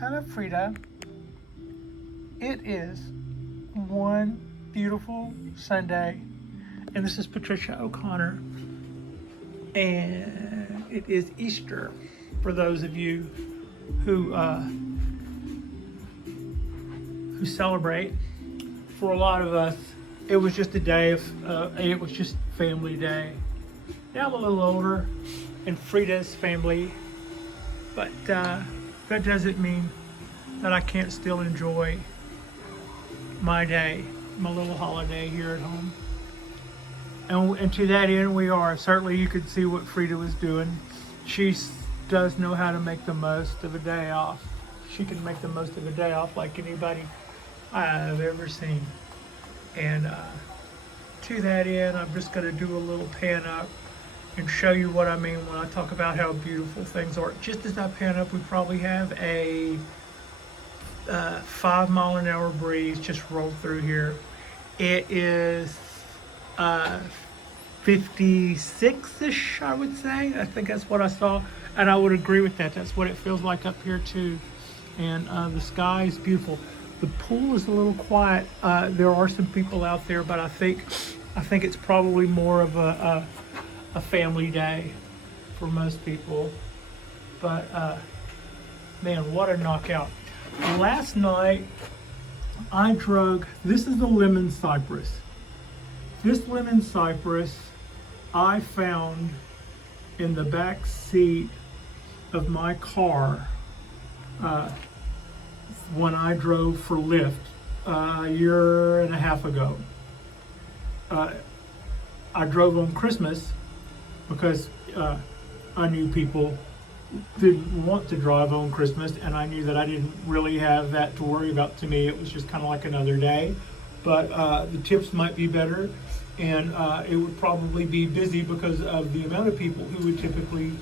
Hello, Frida. It is one beautiful Sunday, and this is Patricia O'Connor, and it is Easter for those of you who celebrate. For a lot of us, it was just a day of, it was just family day. Now I'm a little older, and Frida's family, but that doesn't mean that I can't still enjoy my day, my little holiday here at home. And to that end, we are. Certainly, you could see what Frida was doing. She does know how to make the most of a day off. She can make the most of a day off like anybody I've ever seen. And to that end, I'm just going to do a little pan up and show you what I mean when I talk about how beautiful things are. Just as I pan up, we probably have a 5-mile-an-hour breeze just rolled through here. It is 56-ish, I would say. I think that's what I saw, and I would agree with that. That's what it feels like up here too. And the sky is beautiful. The pool is a little quiet. There are some people out there, but I think it's probably more of a family day for most people. But man, what a knockout. Last night I drug, this is the lemon cypress. This lemon cypress I found in the back seat of my car when I drove for Lyft a year and a half ago. I drove on Christmas because I knew people didn't want to drive on Christmas, and I knew that I didn't really have that to worry about. To me, it was just kind of like another day, but the tips might be better, and it would probably be busy because of the amount of people who would typically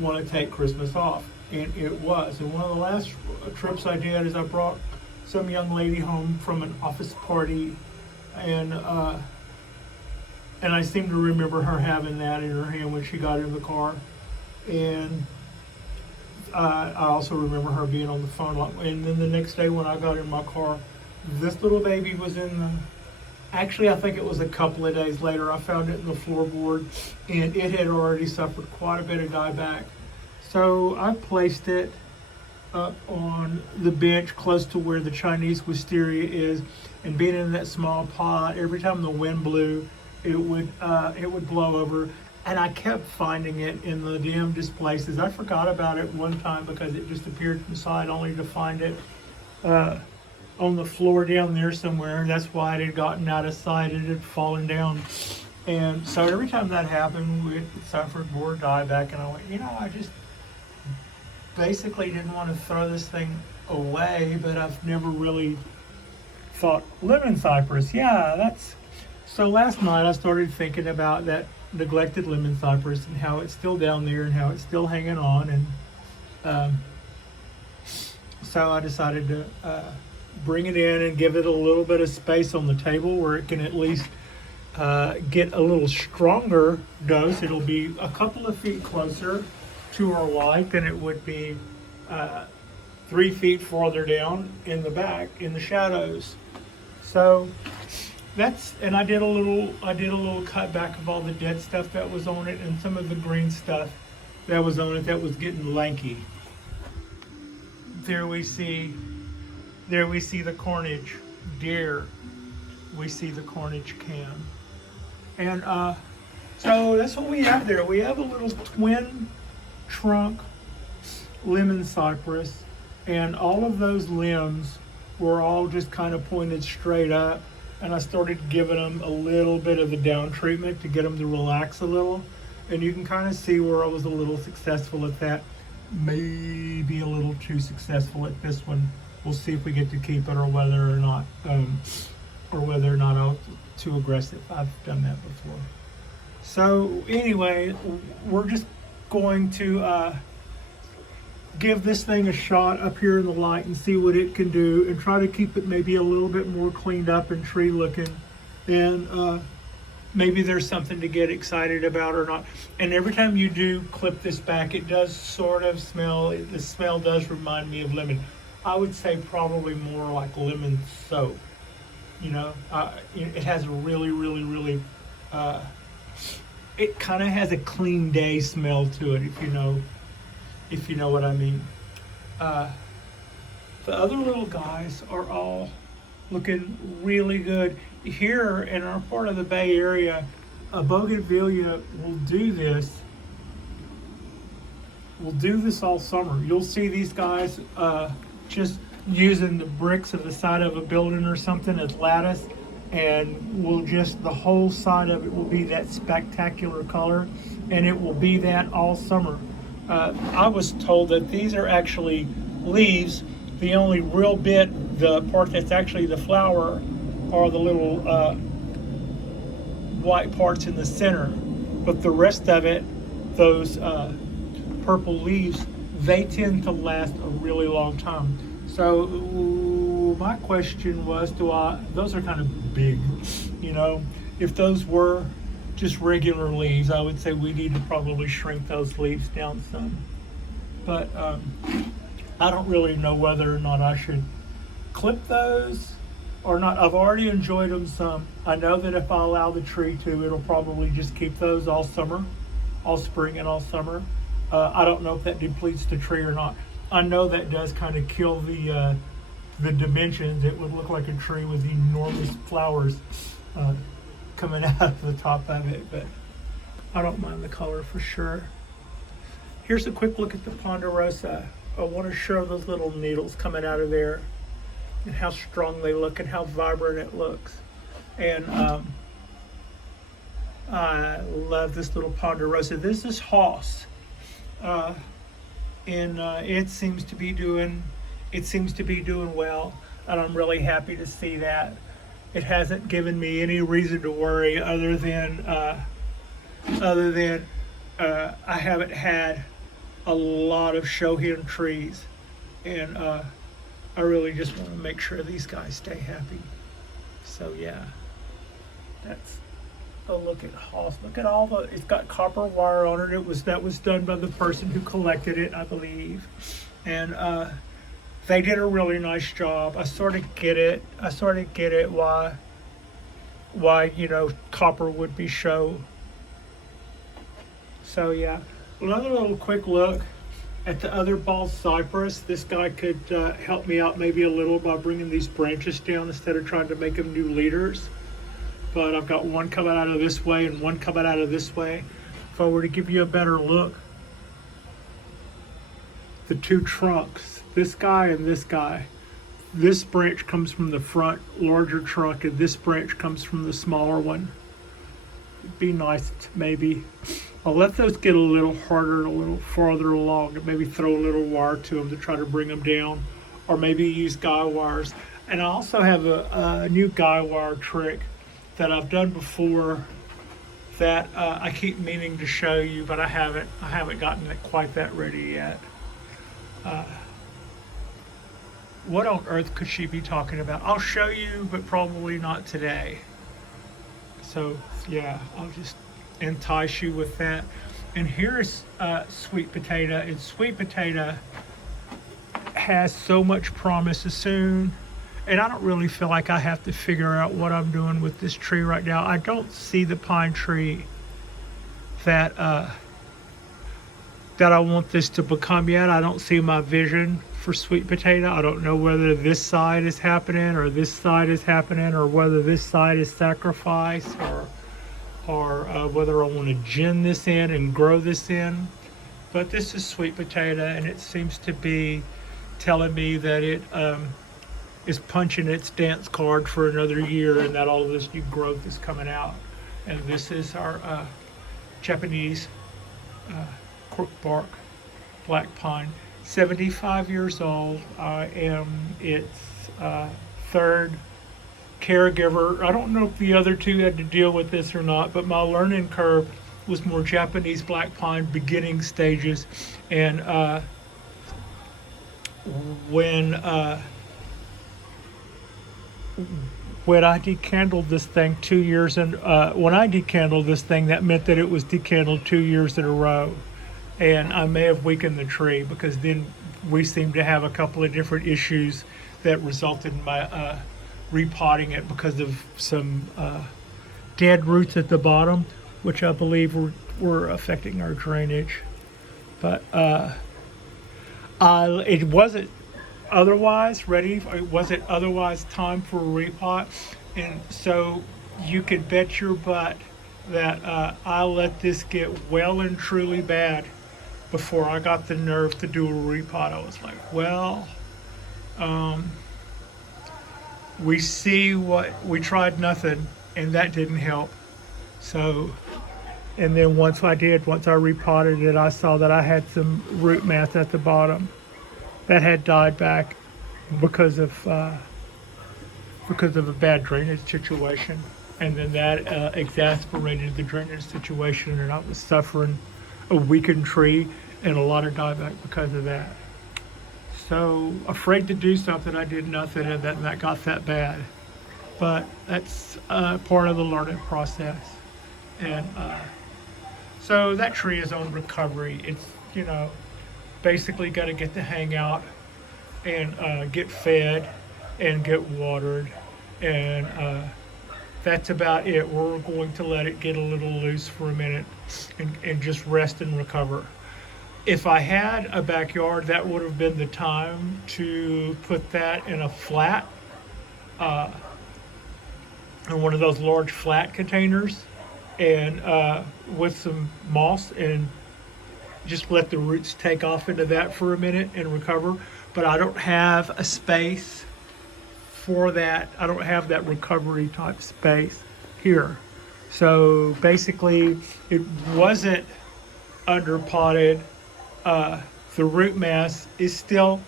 want to take Christmas off, and it was. And one of the last trips I did is I brought some young lady home from an office party, and I seem to remember her having that in her hand when she got in the car. And I also remember her being on the phone. And then the next day when I got in my car, this little baby was in the, actually I think it was a couple of days later, I found it in the floorboard, and it had already suffered quite a bit of dieback. So I placed it up on the bench close to where the Chinese wisteria is, and being in that small pot, every time the wind blew, it would blow over, and I kept finding it in the damnedest places. I forgot about it one time because it just appeared from the side, only to find it on the floor down there somewhere. That's why it had gotten out of sight. It had fallen down, and so every time that happened, it suffered more dieback. And I went, I just basically didn't want to throw this thing away, but I've never really thought lemon cypress. Yeah, that's. So last night I started thinking about that neglected lemon cypress and how it's still down there and how it's still hanging on, and so I decided to bring it in and give it a little bit of space on the table where it can at least get a little stronger dose. It'll be a couple of feet closer to our light than it would be 3 feet farther down in the back in the shadows. So and I did a little cut back of all the dead stuff that was on it and some of the green stuff that was on it that was getting lanky. There we see the carnage deer. We see the carnage can. And so that's what we have there. We have a little twin trunk lemon cypress, and all of those limbs were all just kind of pointed straight up. And I started giving them a little bit of a down treatment to get them to relax a little. And you can kind of see where I was a little successful at that. Maybe a little too successful at this one. We'll see if we get to keep it or whether or not I'm too aggressive. I've done that before. So anyway, we're just going to give this thing a shot up here in the light and see what it can do, and try to keep it maybe a little bit more cleaned up and tree looking, and maybe there's something to get excited about or not. And every time you do clip this back, it does sort of smell, the smell does remind me of lemon. I would say probably more like lemon soap. It has a really, really, really, uh, it kind of has a clean day smell to it, if you know what I mean. Uh, the other little guys are all looking really good. Here in our part of the Bay Area, a bougainvillea will do this. We'll do this all summer. You'll see these guys just using the bricks of the side of a building or something as lattice, and the whole side of it will be that spectacular color, and it will be that all summer. I was told that these are actually leaves. The only real the part that's actually the flower, are the little white parts in the center, but the rest of it, those purple leaves, they tend to last a really long time. So my question was, those are kind of big, if those were just regular leaves, I would say we need to probably shrink those leaves down some. But I don't really know whether or not I should clip those or not. I've already enjoyed them some. I know that if I allow the tree to, it'll probably just keep those all summer, all spring and all summer. I don't know if that depletes the tree or not. I know that does kind of kill the dimensions. It would look like a tree with enormous flowers coming out of the top of it, but I don't mind the color for sure. Here's a quick look at the ponderosa. I want to show those little needles coming out of there and how strong they look and how vibrant it looks. And I love this little ponderosa. This is Hoss. And it seems to be doing well, and I'm really happy to see that. It hasn't given me any reason to worry other than I haven't had a lot of show hen trees, and I really just want to make sure these guys stay happy. So yeah, that's a look at Hoss. Look at it's got copper wire on it. That was done by the person who collected it, I believe. And they did a really nice job. I sort of get it why copper would be show. So yeah, another little quick look at the other bald cypress. This guy could help me out maybe a little by bringing these branches down instead of trying to make them new leaders. But I've got one coming out of this way and one coming out of this way. If I were to give you a better look, the two trunks, this guy and this guy, this branch comes from the front larger trunk and this branch comes from the smaller one. It'd be nice to maybe, I'll let those get a little harder and a little farther along, and maybe throw a little wire to them to try to bring them down, or maybe use guy wires. And I also have a new guy wire trick that I've done before that I keep meaning to show you, but I haven't gotten it quite that ready yet. What on earth could she be talking about? I'll show you, but probably not today. So yeah, I'll just entice you with that. And here's sweet potato, and sweet potato has so much promise as soon. And I don't really feel like I have to figure out what I'm doing with this tree right now. I don't see the pine tree that I want this to become yet. I don't see my vision for sweet potato. I don't know whether this side is happening or this side is happening, or whether this side is sacrificed, or whether I want to gin this in and grow this in. But this is sweet potato, and it seems to be telling me that it is punching its dance card for another year, and that all of this new growth is coming out. And this is our Japanese cork bark black pine, 75 years old. I am its third caregiver. I don't know if the other two had to deal with this or not, but my learning curve was more Japanese black pine beginning stages. And when I decandled this thing 2 years, and when I decandled this thing, that meant that it was decandled 2 years in a row, and I may have weakened the tree, because then we seem to have a couple of different issues that resulted in my repotting it because of some dead roots at the bottom, which I believe were affecting our drainage. But it wasn't otherwise ready. It wasn't otherwise time for a repot, and so you could bet your butt that I let this get well and truly bad before I got the nerve to do a repot. I was like, well, we tried nothing, and that didn't help. So, and then once I repotted it, I saw that I had some root mass at the bottom that had died back because of a bad drainage situation. And then that exasperated the drainage situation, and I was suffering a weakened tree and a lot of dieback because of that. So afraid to do something, I did nothing, and that got that bad. But that's part of the learning process. And so that tree is on recovery. It's, basically got to get to hang out and get fed and get watered. And that's about it. We're going to let it get a little loose for a minute and just rest and recover. If I had a backyard, that would have been the time to put that in a flat, in one of those large flat containers, and with some moss, and just let the roots take off into that for a minute and recover. But I don't have a space for that. I don't have that recovery type space here. So basically it wasn't under potted. The root mass is still,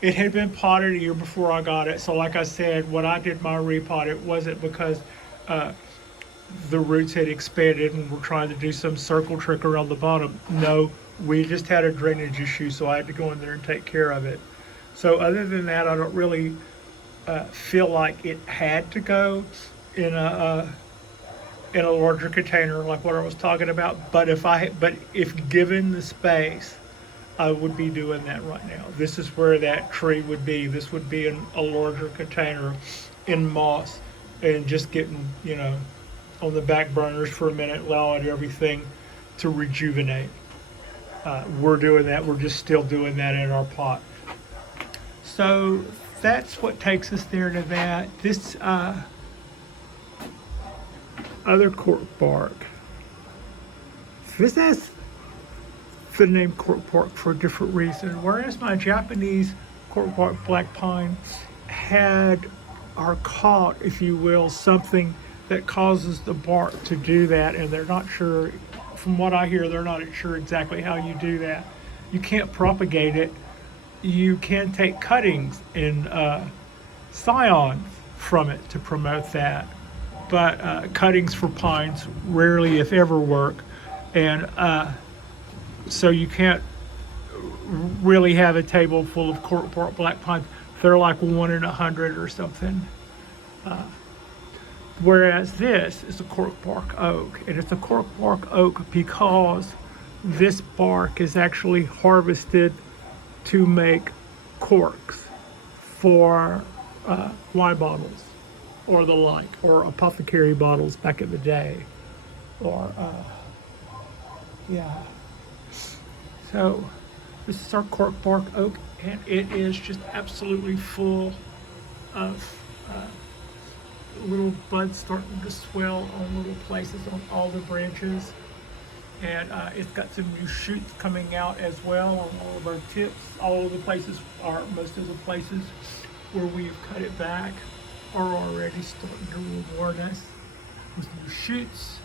it had been potted a year before I got it. So like I said, when I did my repot, it wasn't because the roots had expanded and we're trying to do some circle trick around the bottom. No, we just had a drainage issue, so I had to go in there and take care of it. So other than that, I don't really feel like it had to go in a larger container like what I was talking about. But if given the space, I would be doing that right now. This is where that tree would be. This would be in a larger container in moss, and just getting on the back burners for a minute, allowing everything to rejuvenate. We're doing that. We're just still doing that in our pot. So that's what takes us there to that. This other cork bark. This has the name cork bark for a different reason. Whereas my Japanese cork bark black pine had, or caught, if you will, something that causes the bark to do that, and they're not sure. From what I hear, they're not sure exactly how you do that. You can't propagate it. You can take cuttings and scions from it to promote that, but cuttings for pines rarely, if ever, work, and so you can't really have a table full of cork bark black pines. They're like 1 in 100 or something. Whereas this is a cork bark oak, and it's a cork bark oak because this bark is actually harvested to make corks for wine bottles or the like, or apothecary bottles back in the day, or so this is our cork bark oak, and it is just absolutely full of little buds starting to swell on little places on all the branches, and it's got some new shoots coming out as well on all of our tips. All of the places, or most of the places where we've cut it back, are already starting to reward us with new shoots,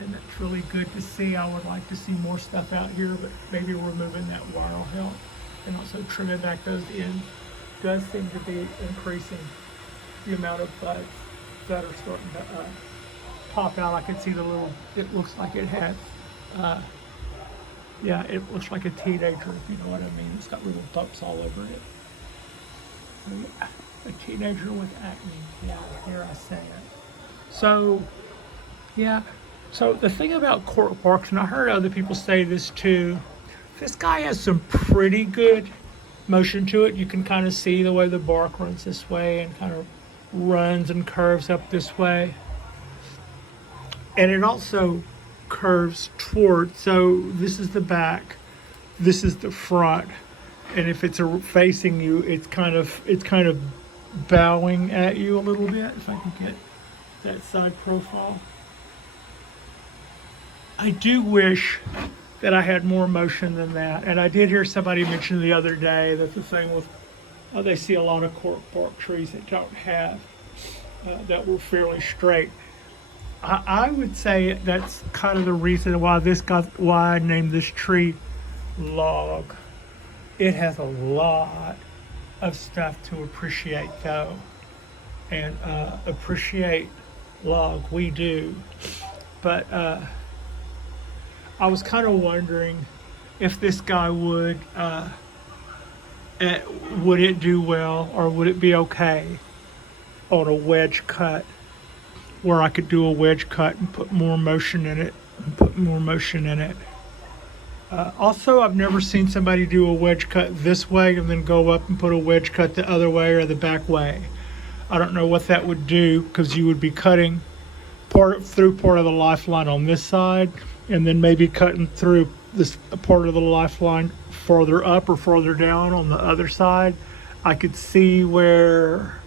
and that's really good to see. I would like to see more stuff out here, but maybe removing that wire will help, and also trimming back those ends does seem to be increasing the amount of buds that are starting to pop out. I can see the little, it looks like it has, it looks like a teenager, if you know what I mean. It's got little bumps all over it. So, yeah, a teenager with acne, here I say it. So, so the thing about cork barks, and I heard other people say this too, this guy has some pretty good motion to it. You can kind of see the way the bark runs this way and kind of runs and curves up this way. And it also curves toward, so this is the back, this is the front. And if it's facing you, it's kind of bowing at you a little bit. If I can get that side profile. I do wish that I had more motion than that. And I did hear somebody mention the other day that the thing with, they see a lot of cork bark trees that don't have, that were fairly straight. I would say that's kind of the reason why why I named this tree log. It has a lot of stuff to appreciate though. And appreciate log, we do. But I was kind of wondering if this guy would it do well, or would it be okay on a wedge cut, where I could do a wedge cut and put more motion in it, Also, I've never seen somebody do a wedge cut this way and then go up and put a wedge cut the other way or the back way. I don't know what that would do, because you would be cutting through part of the lifeline on this side, and then maybe cutting through this part of the lifeline farther up or farther down on the other side. I could see where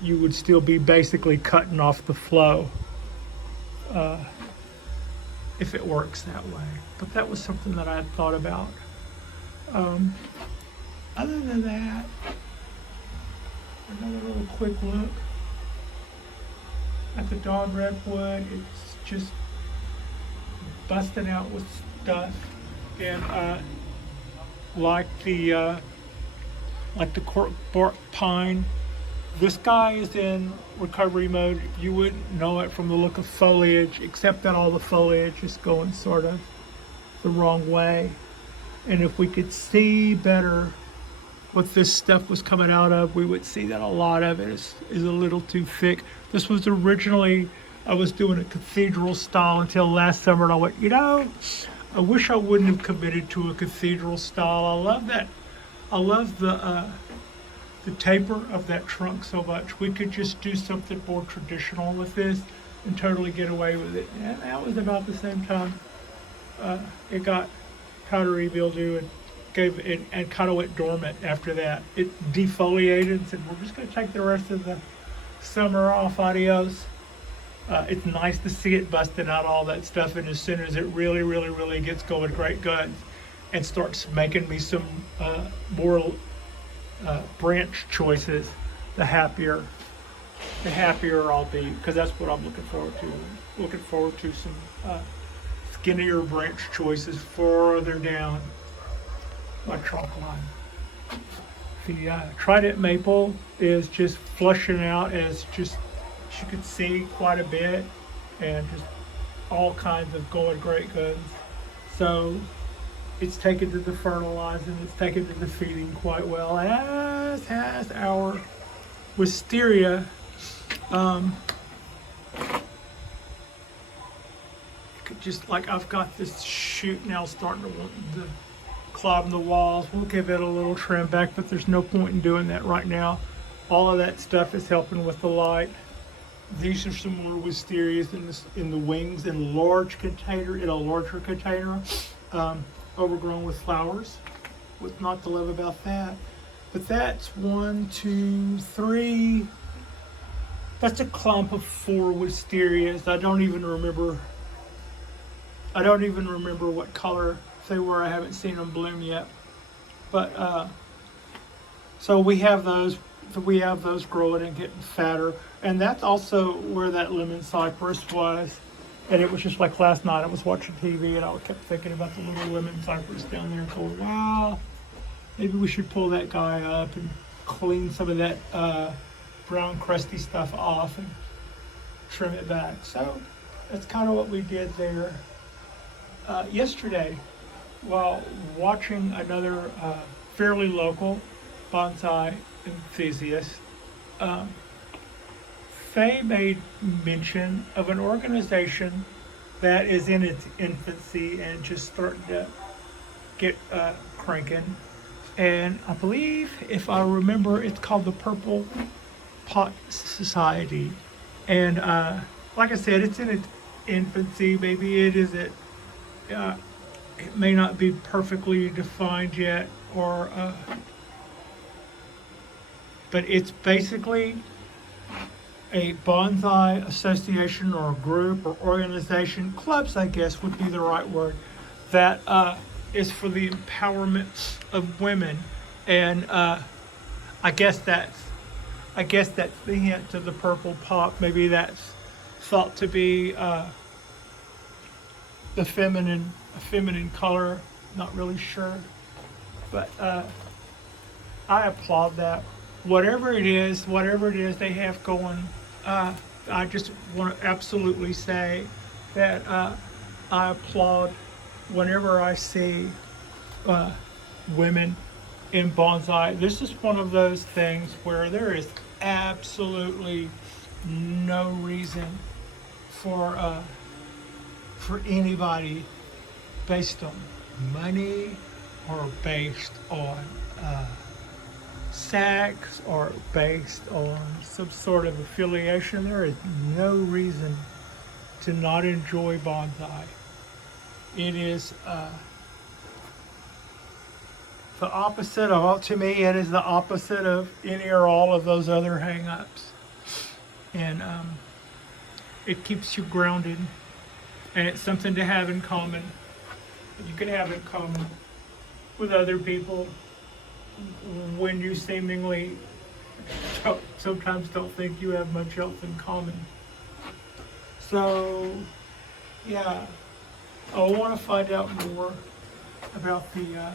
you would still be basically cutting off the flow if it works that way. But that was something that I had thought about. Other than that, another little quick look at the dog redwood. It's just busting out with stuff, and like the cork bark pine, this guy is in recovery mode. You wouldn't know it from the look of foliage, except that all the foliage is going sort of the wrong way. And if we could see better what this stuff was coming out of, we would see that a lot of it is a little too thick. This was originally, I was doing a cathedral style until last summer, and I went, I wish I wouldn't have committed to a cathedral style. I love that. I love the taper of that trunk so much. We could just do something more traditional with this and totally get away with it. And that was about the same time it got powdery mildew and and kind of went dormant after that. It defoliated and said, we're just going to take the rest of the summer off, adios. It's nice to see it busting out all that stuff, and as soon as it really, really, really gets going great guns and starts making me some more branch choices, the happier I'll be, because that's what I'm looking forward to. Looking forward to some skinnier branch choices further down my trunk line. The trident maple is just flushing out, as just, as you can see, quite a bit, and just all kinds of going great guns. So it's taken to the fertilizing, it's taken to the feeding quite well, as has our wisteria. Just like, I've got this shoot now starting to want to climb the walls. We'll give it a little trim back, but there's no point in doing that right now. All of that stuff is helping with the light. These are some more wisterias in the wings, in a larger container, overgrown with flowers. What's not to love about that? But that's 1, 2, 3. That's a clump of 4 wisterias. I don't even remember what color they were. I haven't seen them bloom yet. But so we have those growing and getting fatter. And that's also where that lemon cypress was. And it was just like last night, I was watching TV and I kept thinking about the little lemon cypress down there and going, wow, maybe we should pull that guy up and clean some of that brown crusty stuff off and trim it back. So that's kind of what we did there. Yesterday, while watching another fairly local bonsai enthusiast, they made mention of an organization that is in its infancy and just starting to get cranking. and I believe, if I remember, it's called the Purple Pot Society. And like I said, it's in its infancy. Maybe it isn't. It may not be perfectly defined yet, or but it's basically a bonsai association or group or organization. Clubs, I guess, would be the right word. That is for the empowerment of women, and I guess that's the hint to the purple pop. Maybe that's thought to be the feminine color. Not really sure, but I applaud that. Whatever it is they have going, I just want to absolutely say that I applaud whenever I see women in bonsai. This is one of those things where there is absolutely no reason for anybody, based on money or based on sex or based on some sort of affiliation. There is no reason to not enjoy bonsai. It is the opposite of, to me, it is the opposite of any or all of those other hang-ups. And it keeps you grounded, and it's something to have in common. You can have in common with other people when you seemingly sometimes don't think you have much else in common. So, yeah, I want to find out more about the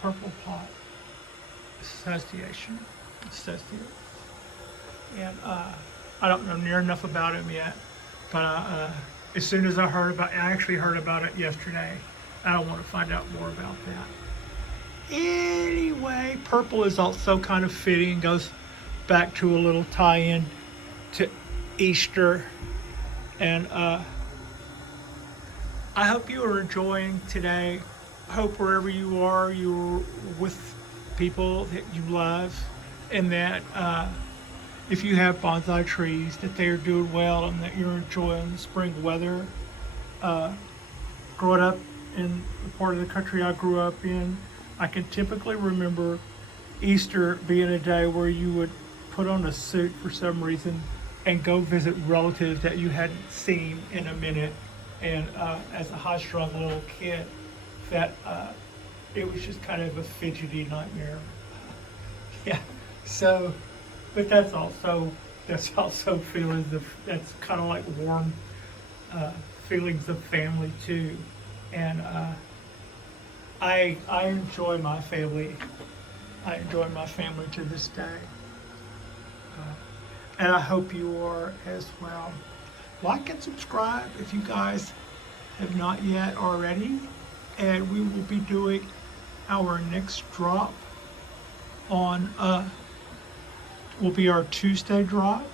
Purple Pot Association. And I don't know near enough about him yet, but as soon as I actually heard about it yesterday, I want to find out more about that. Anyway, purple is also kind of fitting, goes back to a little tie-in to Easter. And I hope you are enjoying today. I hope wherever you are, you're with people that you love, and that if you have bonsai trees, that they are doing well and that you're enjoying the spring weather. Growing up in the part of the country I grew up in, I can typically remember Easter being a day where you would put on a suit for some reason and go visit relatives that you hadn't seen in a minute. And as a high-strung little kid, that it was just kind of a fidgety nightmare. Yeah. So, but that's also feelings of, that's kind of like warm feelings of family too. And I enjoy my family. I enjoy my family to this day. And I hope you are as well. Like and subscribe if you guys have not yet already. And we will be doing our next drop on, will be our Tuesday drop.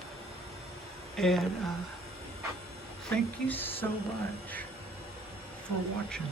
And thank you so much for watching.